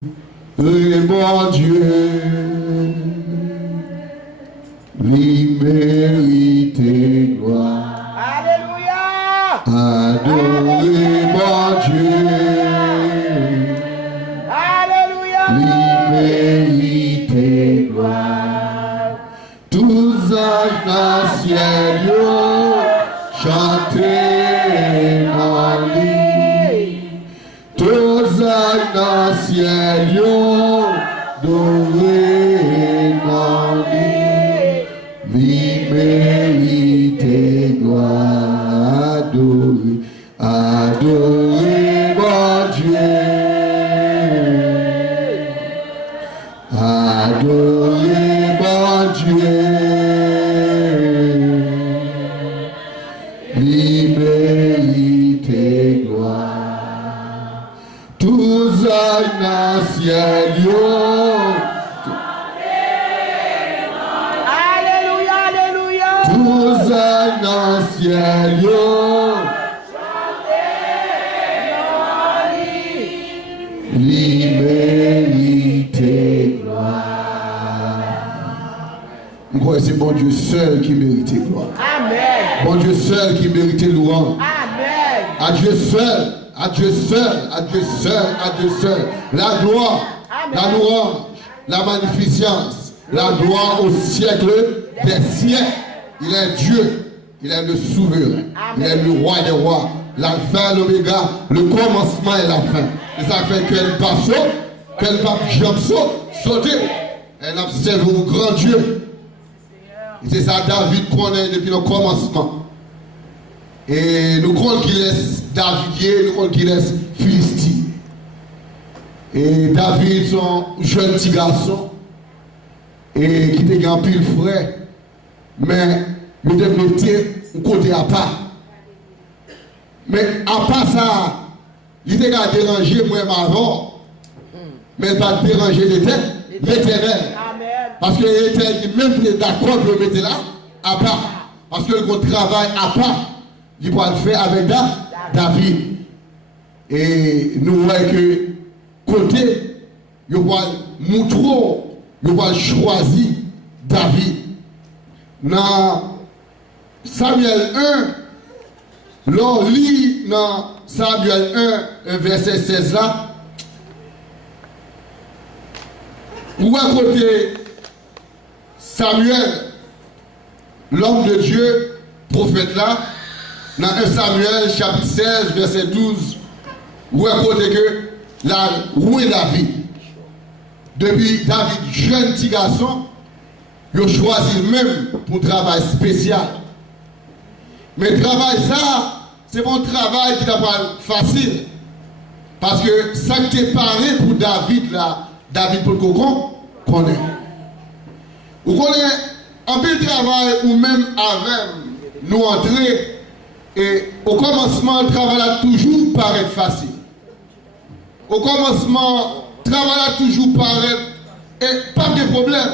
Et mon Dieu, lui mérite gloire. Alléluia. Adorez mon Dieu. Alléluia. Lui mérite gloire. Tous anges dans le ciel, chantez dans lui. Tous anges dans le ciel, dorez dans lui. Lui mérite gloire. Adorez, adorez mon Dieu. Adorez mon Dieu. Lui mérite gloire. Tous anges dans le ciel, Alléluia. Alléluia. tous anges dans le ciel, lui mérite gloire. Nous croyons que c'est bon Dieu seul qui mérite gloire. Amen. Bon Dieu seul qui mérite louange. Amen. À Dieu seul, à Dieu seul, à Dieu seul, à Dieu seul. La gloire, la louange, la magnificence, la gloire au siècle des siècles. Il est Dieu, il est le souverain, il est le roi des rois, l'alpha et l'oméga, le commencement et la fin. Et ça fait qu'elle passe, qu'elle va sauter. Elle a servi au grand Dieu. Et c'est ça David qu'on est depuis le commencement. Et nous croyons qu'il est David, nous croyons qu'il est Philistie. Et David, son jeune petit garçon, et qui était un pile frère, mais il était mis au côté à part. Mais à part ça, il était dérangé moi avant, mais il ne va pas déranger l'Éternel. Amen. Parce que l'Éternel même d'accord de le mettre là, à part. Parce que le travail à part, il va le faire avec David. Et nous voyons que côté, il va montrer, il va choisir David. Dans Samuel 1, l'on lit dans Samuel 1, verset 16 là, où à côté Samuel, l'homme de Dieu, prophète là, dans 1 Samuel chapitre 16, verset 12, où à côté que la où est David. Depuis David, jeune petit garçon, il a choisi même pour travail spécial. Mais le travail ça, c'est mon travail qui n'est pas facile. Parce que ça qui est paré pour David là, David pour le cocon, connaît. Vous connaissez un peu de travail ou même avec nous entrer. Et au commencement, le travail a toujours paraît facile. Au commencement, le travail a toujours paraît et pas de problème.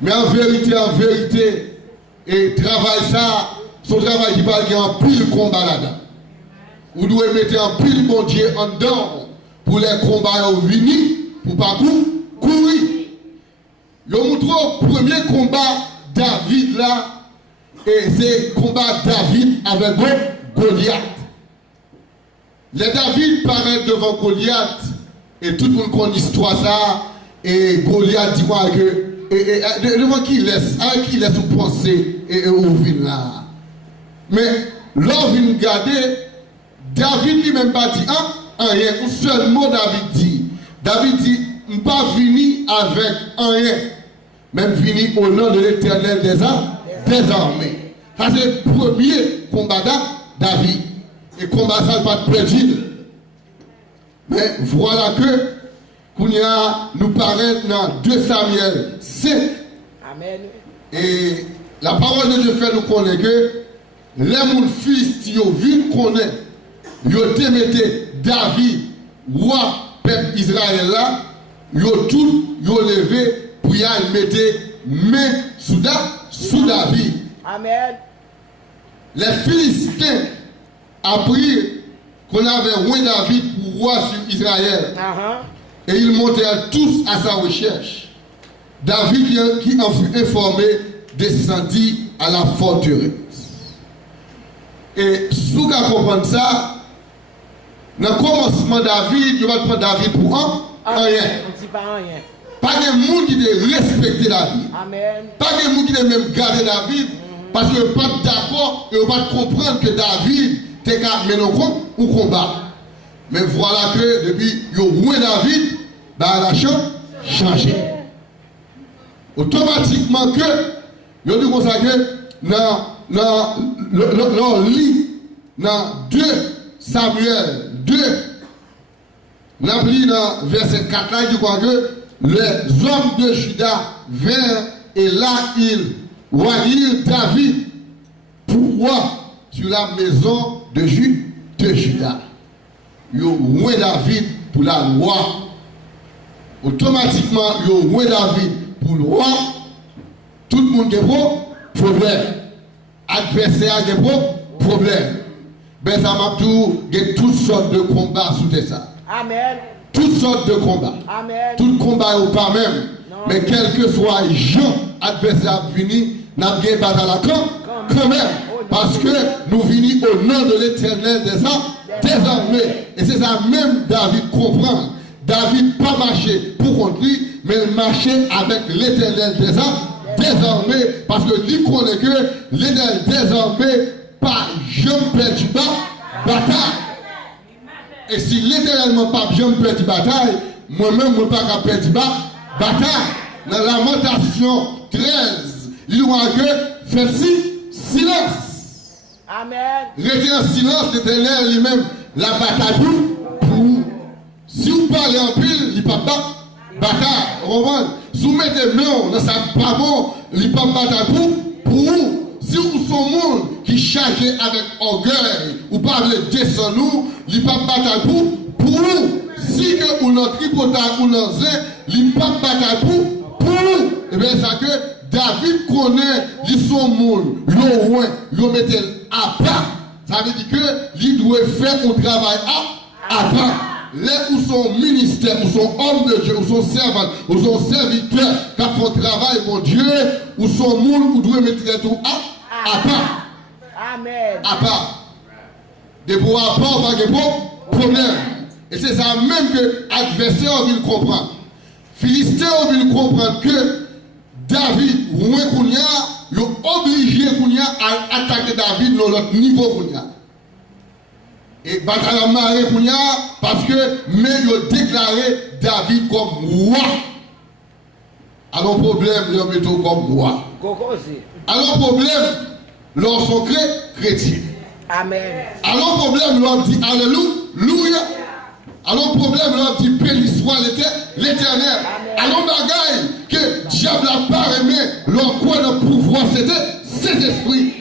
Mais en vérité, et travail ça, son travail qui parle en pile combat là-dedans. Vous devez mettre en pile bon Dieu en dedans pour les combats au vini, pour pas courir. Je vous montre le premier combat David là. Et c'est combat David avec Goliath. Les David paraît devant Goliath. Et tout le monde connaît l'histoire ça. Et Goliath dit quoi que. Devant qui laisse vous penser et où vient là. Mais l'on vient garder. David lui-même pas dit rien. Un seul mot David dit. David dit, je ne suis pas venu avec rien. Même venu au nom de l'Éternel des armées. Ça c'est le premier combat David. Et combat ça pas de préjudice. Mais voilà que nous paraît dans 2 Samuel 5. Amen. Et la parole de Dieu fait nous connaître que les gens fils qui viennent connaître, ils ont mis David, roi peuple Israël là, ils ont tout levé pour y aller mettre main sous David. Amen. Les Philistins apprirent qu'on avait roi David pour roi sur Israël. et ils montèrent tous à sa recherche. David, qui en fut informé, descendit à la forteresse. Et si vous comprenez ça, dans le commencement David, il va prendre David pour rien. Pas de monde qui a respecté David. Amen. Pas de monde qui a même gardé David. Parce qu'ils ne sont pas d'accord et ils ne vont pas comprendre que David était mené au combat. Mais voilà que depuis qu'ils ont David, la chose a changé. Automatiquement que, ils ont dit comme ça que dans lit, dans 2 Samuel 2, dans le verset 4 là, il dit que les hommes de Juda vinrent et là ils voyirent David pour roi sur la maison de Juda. Ils ont David pour la loi. Automatiquement, ils ont David pour le roi. Tout le monde a problème. Adversaire a problème. Ben ça m'a tout, il y a toutes sortes de combats sous ça. Amen. Toutes sortes de combats. Amen. Tout combat ou pas même. Non. Mais quel que soit Jean adversaire venu, n'a bien battu la quand même. Parce que nous venons au nom de l'Éternel des armées. Et c'est ça même David comprend. David pas marché pour contre lui, mais il marchait avec l'Éternel des armées. Parce que lui connaît que l'Éternel des armées pas jamais perdu bataille. Et si littéralement pas jamais perdu bataille, moi-même, je ne peux pas perdre bataille. Dans la Lamentation 13, il voit que fait silence. Amen. Restez en silence, l'Éternel lui-même, la bataille pour vous. Si vous parlez en pile, il ne peut pas bataille. Si vous mettez non, ça n'est pas bon, il ne peut pas bataille pour vous. Si vous êtes un monde qui chargé avec orgueil, ou pas le descendre nous, il ne peut pas bataille pour vous. Si que ou notre tripotage ou notre zin, il ne peut pas bataille pour vous. Et bien ça que David connaît son monde, il mettait à part. Ça veut dire que il doit faire un travail à part. Là où son ministère, où son homme de Dieu, où son servant, où son serviteur, qui font travail, mon Dieu, où son monde, où doit mettre tout à part. Amen. À part. De pouvoir pas avoir de problème. Et c'est ça même que l'adversaire veut comprendre. Philistin veut comprendre que David, ou Kounia, il est obligé à attaquer David dans notre niveau Kounia. Et bataille marée Kounia parce que mais il a déclaré David comme roi. Alors problème, il met comme roi. Alors problème, leur sont chrétiens. Amen. Alors problème, leur dit alléluia. Alors problème, leur dit béni soit l'Éternel. Alors bagaille que diable a pas aimé, leur croit dans le pouvoir, c'était cet esprit.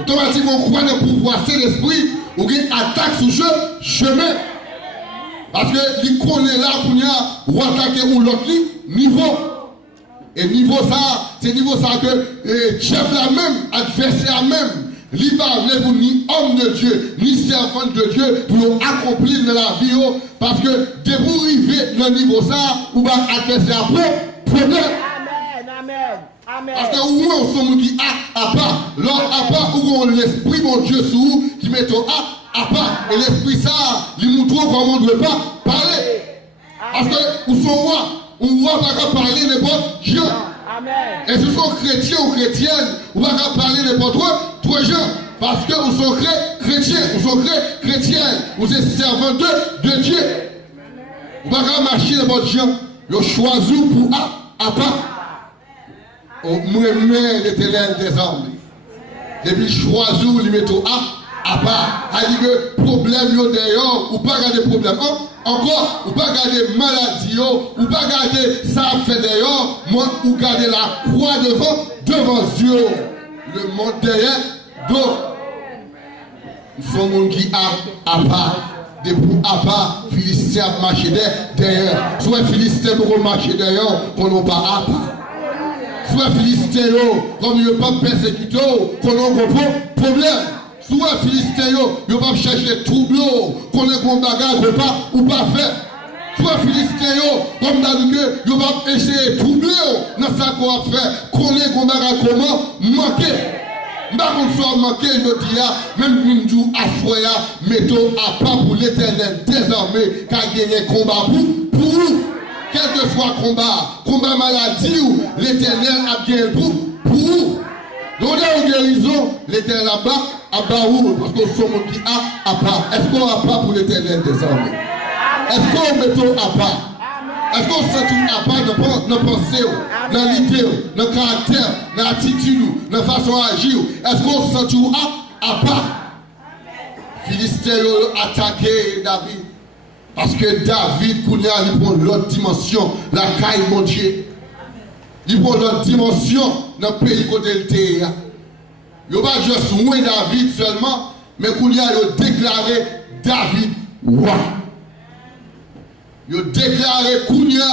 Automatiquement, on croit dans le pouvoir, c'est l'esprit, ou qu'il attaque sur ce chemin. Parce que il connaît là pour ou attaquer ou l'autre niveau. Et niveau ça, c'est niveau ça que diable la même, adversaire même, il pas pour ni homme de Dieu, ni servant de Dieu pour accomplir dans la vie. Parce que de vous arriver dans le niveau ça, ou bien adversaire problème. Amen, amen. Amen. Parce que au moins on sont qui à part, l'homme à part, ou on l'esprit mon Dieu sous vous qui met au à part. Et l'esprit ça, il montre comment on ne doit pas parler. Parce que où sont rois, on ne doit pas parler n'importe qui. Amen. Et ce sont chrétiens ou chrétiennes, on ne va pas parler n'importe trois gens. Parce que vous sont chrétiens, vous sont chrétiennes, vous êtes servants de Dieu. Vous ne va pas marcher n'importe qui. Vous choisissez pour à part. Moi, l'Éternel des armées. Depuis choisir, il met tout à part. Il dit que problème d'ailleurs, ou pas garder problème. Encore, ou pas garder maladie, ou pas garder ça fait d'ailleurs, ou garder la croix devant Dieu. Le monde derrière, donc, il faut monde qui à part. Depuis à part, Philistin a marché derrière. Soit Philistin pour marcher derrière, qu'on n'a pas à part. Soit Philistin, comme il n'y a pas persécuté, qu'on a un problème. Soit Philistin, il n'y a pas chercher trouble, qu'on a un bagage ou pas fait. Soit Philistins, comme t'as dit que, ils vont essayer de troubler dans ça qu'on va faire, qu'on est qu'on va comment manquer. Par contre, soit manqué, je dis, même une jour à foyer, mettons à part pour l'éternel désormais, car il y a un combat pour vous. Quel que soit combat maladie, l'éternel a gagné pour vous. Donc, la guérison, l'éternel là-bas, à Baou, parce que sommes qui a à part. Est-ce qu'on a pas pour l'éternel désormais? Est-ce qu'on met à part? Est-ce qu'on sent tout à part dans nos pensées, dans l'idée, dans le caractère, dans l'attitude, dans la façon d'agir? Est-ce qu'on sent tout à part? Philistin a attaqué David. Parce que David, il prend l'autre dimension, la caille, mon Dieu. Il prend l'autre dimension dans le pays côté le terre. Il ne va pas juste louer David seulement, mais il a déclaré David roi. Il a déclaré Kounia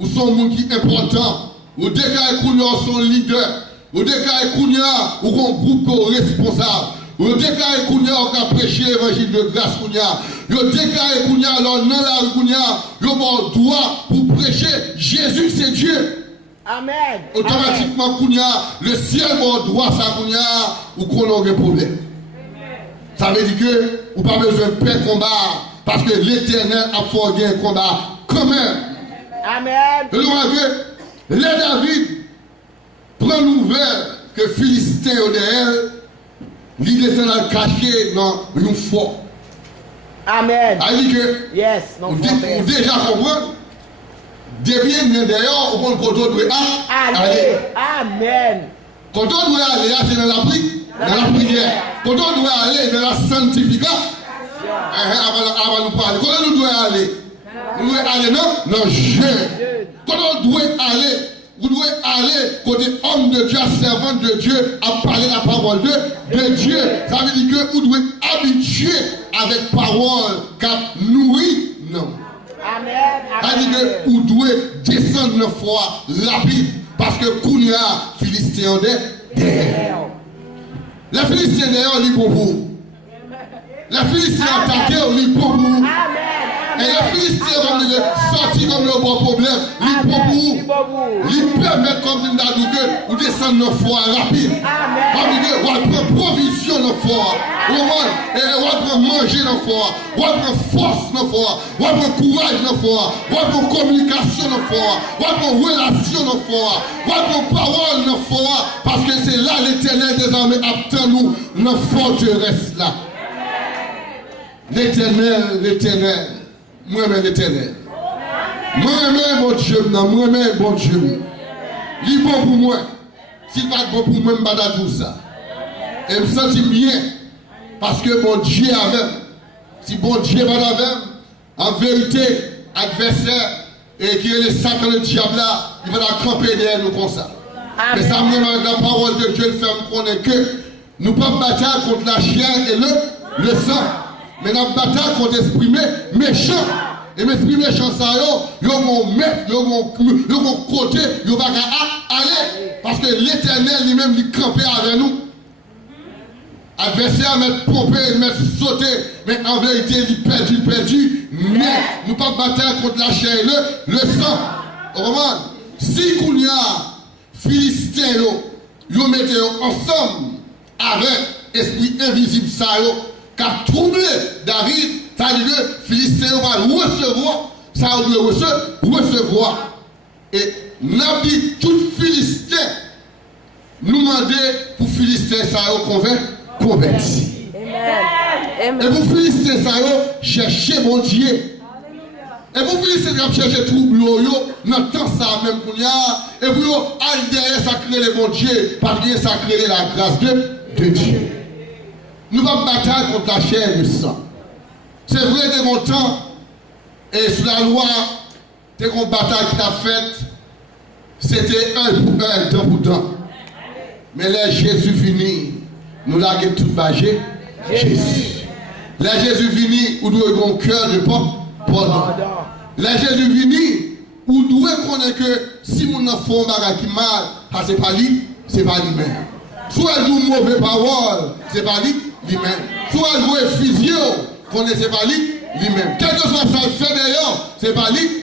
ou son monde qui est important. Il a déclaré Kounia ou son leader. Il a déclaré Kounia ou son groupe responsable. Il a déclaré Kounia ou a prêché l'évangile de grâce Kounia. Il a déclaré Kounia alors dans la Kounia, il a droit pour prêcher Jésus c'est Dieu. Amen. Automatiquement Kounia, le ciel a droit ça Kounia ou qu'on a un problème. Ça veut dire que vous n'avez pas besoin de faire combat. Parce que l'Éternel a forgé un combat quand même. Amen. Et le David prend nouvelle que Philistin au derrière, il descend à le cacher dans une fort. Amen. Ça dit que, yes, vous déjà comprendre, depuis d'ailleurs, au point qu'on doit aller. Amen. Quand on doit aller, c'est dans la prière. Quand on doit aller dans la sanctification. Avant nous parler, quand nous devons aller, nous devons aller non, jeûne. Quand on doit aller, vous devez aller côté homme de Dieu, servant de Dieu, à parler la parole de Dieu. Ça veut dire que vous devez habituer avec parole car nourrit non. Amen. Ça veut dire que vous devez descendre une fois rapide parce que Kounia, Philistin derrière. Les Philistins derrière, ils pour vous. Les Philistins attaqués, ils pour vous. Amen. Et les Philistins vont sortir comme le bon problème. Ils pour vous. Ils permettent comme une dadougue ou descendre une fois rapide. Amen. On va prendre provision une fois. On va prendre manger une fois. On va prendre force une fois. On va prendre courage une fois. On va prendre communication une fois. On va prendre relation une fois. On va prendre parole une fois. Parce que c'est là l'Éternel désormais attend nous une forteresse là. L'éternel, moi-même l'éternel. Moi-même mon Dieu, moi-même mon Dieu. Il est bon pour moi. S'il n'est pas bon pour moi, je ne vais pas tout ça. Et je me sens bien. Parce que mon Dieu avec. Si mon Dieu est pas avec, en vérité, adversaire, et qui est le Satan, le diable là, il va camper derrière nous comme ça. Mais ça me demande avec la parole de Dieu, le fait me connaître que nous ne pouvons pas battre contre la chair et le sang. Mais dans la bataille contre l'esprit méchant. Et l'esprit méchant, ça y a mon maître, il y a mon côté, il n'y a pas qu'à aller. Parce que l'Éternel lui-même, il campait avec nous. Adversaire, mettre pomper, mettre sauter. Mais en vérité, il perdu. Mais nous ne pouvons pas battre contre la chair et le sang. Roman, si Kounia, Philistin, ils mettent ensemble avec l'esprit invisible, ça y a. Car troublé David, ça veut dire que Philistin va recevoir, ça va recevoir. Et n'a dit tout Philistin, nous demander pour Philistin, ça va convertir. Et pour Philistin, ça va chercher mon Dieu. Et pour Philistin, ça va chercher trouble, nous entend ça même qu'on y a. Et pour aller derrière, ça crée le bon Dieu, parce que ça crée la grâce de Dieu. Nous ne pouvons pas battre contre la chair et le sang. C'est vrai que mon temps, et sous la loi, dès qu'on bataille qui t'a faite, c'était un pour un, temps pour temps. Mais là, Jésus fini, nous l'avons tout bagé. Jésus. Là, Jésus fini, nous devons avoir un cœur de pardon. Là, Jésus fini, nous devons connaître que si mon enfant a qui mal, ce n'est pas lui, c'est pas lui-même. Soit elle nous mauvais parole, c'est pas lui. Lui-même. Soit elle voit physio, qu'on ne sait pas lui, lui-même. Quel que soit ça fait d'ailleurs, c'est pas lui